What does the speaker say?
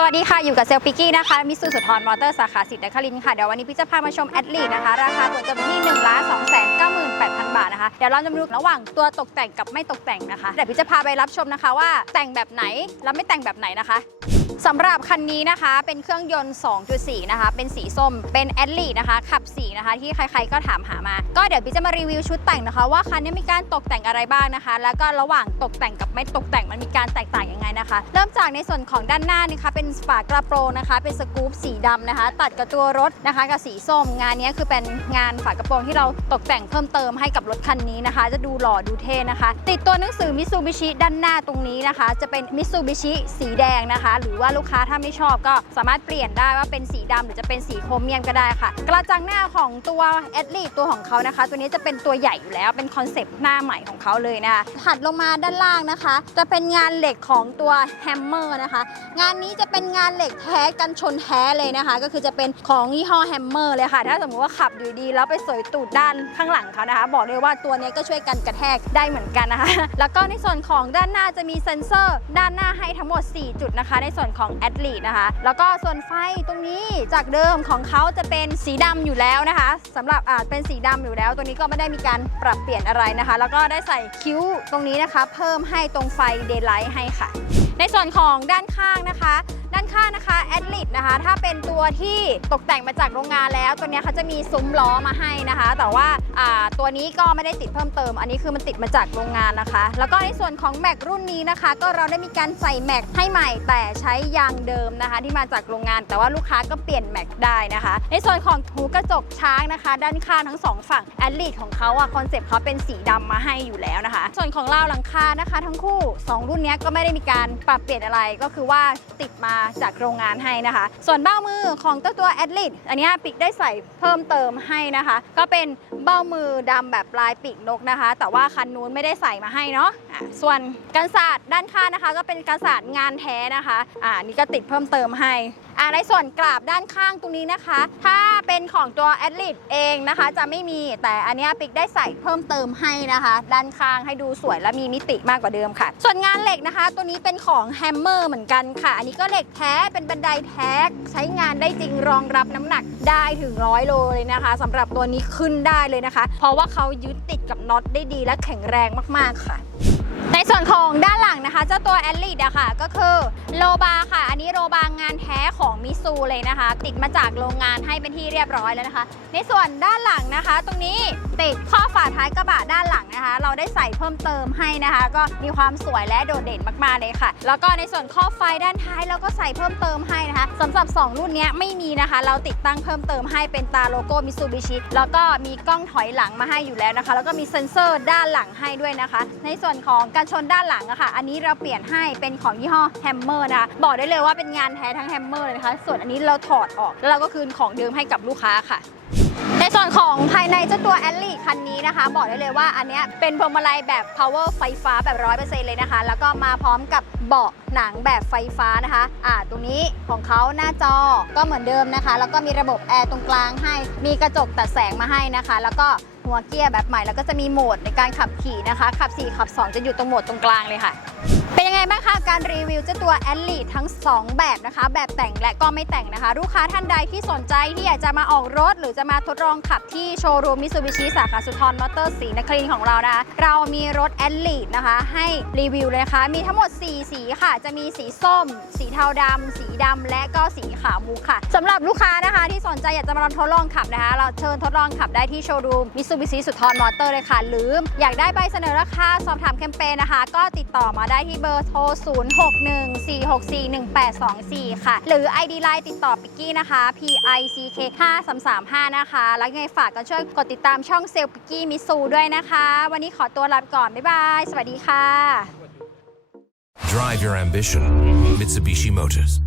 สวัสดีค่ะ อยู่กับเซลปิกกี้นะคะ มิสซูสุทรมอเตอร์สาขาสิทธิ์นครินทร์ค่ะ เดี๋ยววันนี้พี่จะพามาชมแอดลีนะคะ ราคาตัวจำที่1ล้าน2 9 8 0 0 0บาทนะคะ เดี๋ยวเราจะมาดูระหว่างตัวตกแต่งกับไม่ตกแต่งนะคะเดี๋ยวพี่จะพาไปรับชมนะคะว่าแต่งแบบไหน แล้วไม่แต่งแบบไหนนะคะสำหรับคันนี้นะคะเป็นเครื่องยนต์ 2.4 นะคะ เป็นสีส้ม เป็นแอดลีนะคะ ขับสีนะคะ ที่ใครๆก็ถามหามา ก็เดี๋ยวพี่จะมารีวิวชุดแต่งนะคะ ว่าคันนี้มีการตกแต่งอะไรบ้างนะคะ แล้วก็ระหว่างตกแต่งกับไม่ตกแต่งมันมีการแตกต่างยังไงนะคะ เริ่มจากในส่วนของด้านหน้านะคะ เป็นฝากระโปรงนะคะ เป็นสกู๊ปสีดำนะคะ ตัดกับตัวรถนะคะ กับสีส้มงานนี้คือเป็นงานฝากระโปรงที่เราตกแต่งเพิ่มเติมให้กับรถคันนี้นะคะ จะดูหล่อดูเท่นะคะ ติดตัวหนังสือมิซูบิชิด้านหน้าตรงนี้นะคะ จะเป็นมิซูบิชิสีแดงนะคะ หรือว่าลูกค้าถ้าไม่ชอบก็สามารถเปลี่ยนได้ว่าเป็นสีดำหรือจะเป็นสีโครเมียมก็ได้ค่ะ กระจังหน้าของตัวแอดลีตัวของเขานะคะ ตัวนี้จะเป็นตัวใหญ่อยู่แล้วเป็นคอนเซปต์หน้าใหม่ของเขาเลยนะคะถัดลงมาด้านล่างนะคะ จะเป็นงานเหล็กของตัวแฮมเมอร์นะคะ งานนี้จะเป็นงานเหล็กแท้กันชนแท้เลยนะคะ ก็คือจะเป็นของยี่ห้อแฮมเมอร์เลยค่ะ ถ้าสมมติว่าขับอยู่ดีแล้วไปสวยตูดด้านข้างหลังเขานะคะ บอกเลยว่าตัวนี้ก็ช่วยกันกระแทกได้เหมือนกันนะคะ แล้วก็ในส่วนของด้านหน้าจะมีเซ็นเซอร์ ด้านหน้าให้ทั้งหมด 4 จุดนะคะ ในส่วนของแอดลีนะคะ แล้วก็ส่วนไฟตรงนี้จากเดิมของเขาจะเป็นสีดำอยู่แล้วนะคะสำหรับอ่าเป็นสีดำอยู่แล้ว ตัวนี้ก็ไม่ได้มีการปรับเปลี่ยนอะไรนะคะ แล้วก็ได้ใส่คิ้วตรงนี้นะคะ เพิ่มให้ตรงไฟเดย์ไลท์ให้ค่ะ ในส่วนของด้านข้างนะคะ ด้านข้างนะคะแอดลิตนะคะ ถ้าเป็นตัวที่ตกแต่งมาจากโรงงานแล้ว ตัวนี้เขาจะมีซุ้มล้อมาให้นะคะ แต่ว่าาตัวนี้ก็ไม่ได้ติดเพิ่มเติม อันนี้คือมันติดมาจากโรงงานนะคะ แล้วก็ในส่วนของแม็กรุ่นนี้นะคะ ก็เราได้มีการใส่แม็กให้ใหม่ แต่ใช้ยางเดิมนะคะ ที่มาจากโรงงาน แต่ว่าลูกค้าก็เปลี่ยนแม็กได้นะคะ ในส่วนของหูกระจกช้างนะคะ ด้านข้างทั้งสองฝั่งแอดลิตของเขาอะคอนเซปต์เขาเป็นสีดำมาให้อยู่แล้วนะคะ ส่วนของราวหลังคานะคะ ทั้งคู่สองรุ่นนี้ก็ไม่ได้มีการปรับเปลี่ยนอะไรก็คือว่าติดมาจากโรงงานให้นะคะ ส่วนเบ้ามือของเจ้าตัวแอดลิดอันนี้ปิกได้ใส่เพิ่มเติมให้นะคะ ก็เป็นเบ้ามือดำแบบลายปีกนกนะคะ แต่ว่าคันนู้นไม่ได้ใส่มาให้เนาะ อะส่วนกันศาสตร์ด้านข้างนะคะ ก็เป็นกันศาสตร์งานแท้นะคะอ่านี่ก็ติดเพิ่มเติมให้อ่าในส่วนกราบด้านข้างตรงนี้นะคะ ถ้าเป็นของตัวแอดลิตเองนะคะ จะไม่มีแต่อันเนี้ยปิกได้ใส่เพิ่มเติมให้นะคะ ด้านข้างให้ดูสวยและมีมิติมากกว่าเดิมค่ะ ส่วนงานเหล็กนะคะ ตัวนี้เป็นของแฮมเมอร์เหมือนกันค่ะ อันนี้ก็เหล็กแท้เป็นบันไดแท้ใช้งานได้จริงรองรับน้ำหนักได้ถึงร้อยโลเลยนะคะสำหรับตัวนี้ขึ้นได้เลยนะคะ เพราะว่าเขายึดติดกับน็อตได้ดีและแข็งแรงมากๆค่ะ นะคะ เจ้าตัวแอลลิดอะค่ะ ก็คือโลบาค่ะ อันนี้โลบางานแท้ของมิซูเลยนะคะ ติดมาจากโรงงานให้เป็นที่เรียบร้อยแล้วนะคะ ในส่วนด้านหลังนะคะ ตรงนี้ติดข้อฝาท้ายกระบะด้านหลังนะคะ เราได้ใส่เพิ่มเติมให้นะคะ ก็มีความสวยและโดดเด่นมากๆเลยค่ะ แล้วก็ในส่วนข้อไฟด้านท้ายเราก็ใส่เพิ่มเติมให้นะคะสำหรับ 2 รุ่นนี้ไม่มีนะคะ เราติดตั้งเพิ่มเติมให้เป็นตาโลโก้มิซูบิชิแล้วก็มีกล้องถอยหลังมาให้อยู่แล้วนะคะ แล้วก็มีเซ็นเซอร์ด้านหลังให้ด้วยนะคะ ในส่วนของการชนด้านหลังอะค่ะ อันนี้เราเปลี่ยนให้เป็นของยี่ห้อแฮมเมอร์นะคะบอกได้เลยว่าเป็นงานแท้ทั้งแฮมเมอร์เลยนะคะ ส่วนอันนี้เราถอดออก แล้วเราก็คืนของเดิมให้กับลูกค้าค่ะในส่วนของภายในเจ้าตัวแอลลี่คันนี้นะคะ บอกได้เลยว่าอันนี้เป็นพวงมาลัยแบบ power ไฟฟ้าแบบ 100%เลยนะคะ แล้วก็มาพร้อมกับเบาะหนังแบบไฟฟ้านะคะ อ่า ตรงนี้ของเขาหน้าจอก็เหมือนเดิมนะคะ แล้วก็มีระบบแอร์ตรงกลางให้ มีกระจกตัดแสงมาให้นะคะ แล้วก็หัวเกียร์แบบใหม่ แล้วก็จะมีโหมดในการขับขี่นะคะ ขับ 4 ขับ 2 จะอยู่ตรงโหมดตรงกลางเลยค่ะ เป็นยังไงบ้างคะการรีวิวเจ้าตัวแอลลีทั้ง 2 แบบนะคะ แบบแต่งและก็ไม่แต่งนะคะ ลูกค้าท่านใดที่สนใจที่อยากจะมาออกรถ หรือจะมาทดลองขับที่โชว์รูมมิ t ซูบิชิสาขาสุทรมอเตอร์สีนครินของเรานะคะ เรามีรถแอลลีนะคะ ให้รีวิวเลยนะคะ มีทั้งหมด 4 สีค่ะ จะมีสีส้ม สีเทาดำสีดำและก็สีขาวมูค่ะสำหรับลูกค้านะคะ ที่สนใจอยากจะมาลองทดลองขับนะคะ เราเชิญทดลองขับได้ที่โชว์รูมมิ t ซูบิชิสุทรมอเตอร์เลยค่ะหรืออยากได้ใบเสนอราคาสอบถามแคมเปญนะคะ ก็ติดต่อมาได้ที่เบอร์โทร 0614641824 ค่ะ หรือ ID Line ติดต่อปิกกี้นะคะ P I C K 5335 นะคะ แล้วยังไงฝากกันช่วยกดติดตามช่องเซลปิกกี้มิสูด้วยนะคะ วันนี้ขอตัวลาไปก่อน บ๊ายบาย สวัสดีค่ะ Drive your ambition. Mitsubishi Motors.